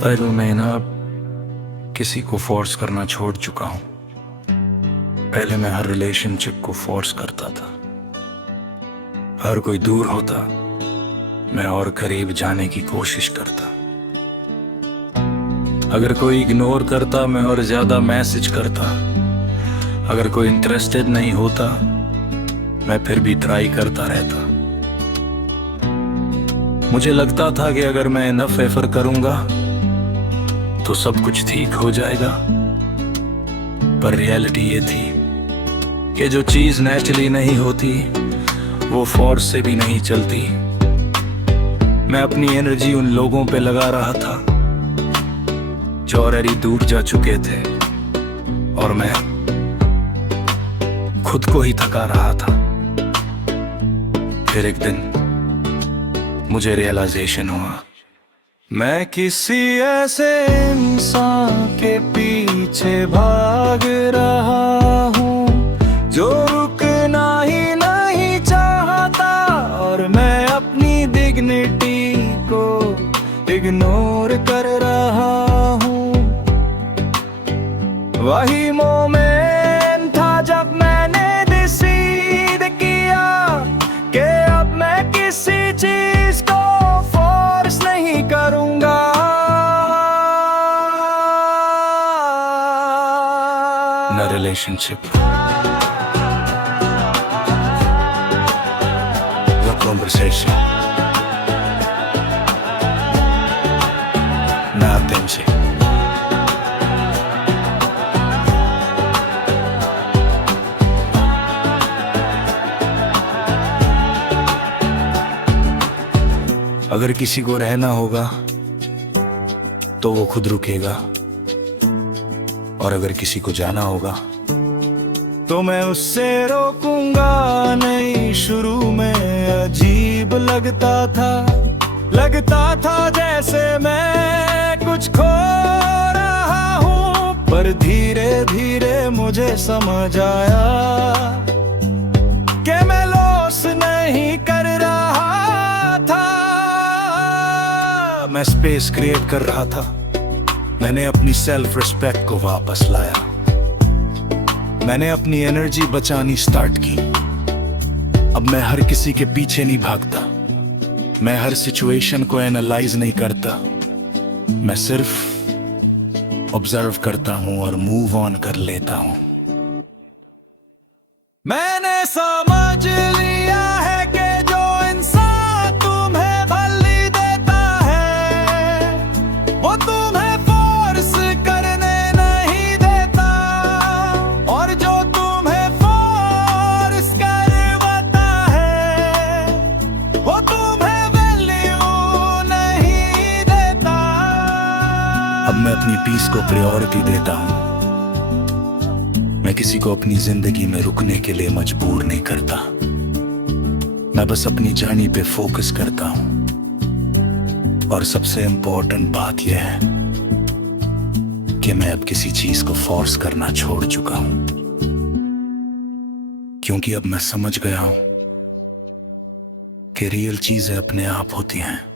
पर मैं ना किसी को फोर्स करना छोड़ चुका हूँ। पहले मैं हर रिलेशनशिप को फोर्स करता था। हर कोई दूर होता, मैं और करीब जाने की कोशिश करता। अगर कोई इग्नोर करता, मैं और ज्यादा मैसेज करता। अगर कोई इंटरेस्टेड नहीं होता, मैं फिर भी ट्राई करता रहता। मुझे लगता था कि अगर मैं इनफ एफर करूंगा तो सब कुछ ठीक हो जाएगा, पर रियलिटी ये थी कि जो चीज नेचुरली नहीं होती वो फोर्स से भी नहीं चलती। मैं अपनी एनर्जी उन लोगों पे लगा रहा था जो ऑलरेडी दूर जा चुके थे, और मैं खुद को ही थका रहा था। फिर एक दिन मुझे रियलाइजेशन हुआ, मैं किसी ऐसे इंसान के पीछे भाग रहा हूँ जो रुकना ही नहीं चाहता, और मैं अपनी डिग्निटी को इग्नोर कर रहा हूँ। वही मोमेंट था जब मैंने डिसाइड किया कि अब मैं किसी चीज को फोर्स नहीं करूंगा। न रिलेशनशिप, न कॉन्वर्सेशन, न अटेंशन। अगर किसी को रहना होगा तो वो खुद रुकेगा, और अगर किसी को जाना होगा तो मैं उससे रोकूंगा नहीं। शुरू में अजीब लगता था जैसे मैं कुछ खो रहा हूँ, पर धीरे धीरे मुझे समझ आया कि मैं लॉस नहीं कर रहा था, मैं स्पेस क्रिएट कर रहा था। मैंने अपनी सेल्फ रिस्पेक्ट को वापस लाया। मैंने अपनी एनर्जी बचानी स्टार्ट की। अब मैं हर किसी के पीछे नहीं भागता। मैं हर सिचुएशन को एनालाइज नहीं करता। मैं सिर्फ ऑब्जर्व करता हूं और मूव ऑन कर लेता हूं। मैंने समझ लिया है कि जो इंसान तुम्हें भली देता है वो तुम्हें फोर्स करने नहीं देता, और जो तुम्हें फोर्स करवाता है वो तुम्हें वैल्यू नहीं देता। अब मैं अपनी पीस को प्रायोरिटी देता हूं। मैं किसी को अपनी जिंदगी में रुकने के लिए मजबूर नहीं करता। मैं बस अपनी जर्नी पे फोकस करता हूं। और सबसे इंपॉर्टेंट बात यह है कि मैं अब किसी चीज को फोर्स करना छोड़ चुका हूं, क्योंकि अब मैं समझ गया हूं कि रियल चीजें अपने आप होती हैं।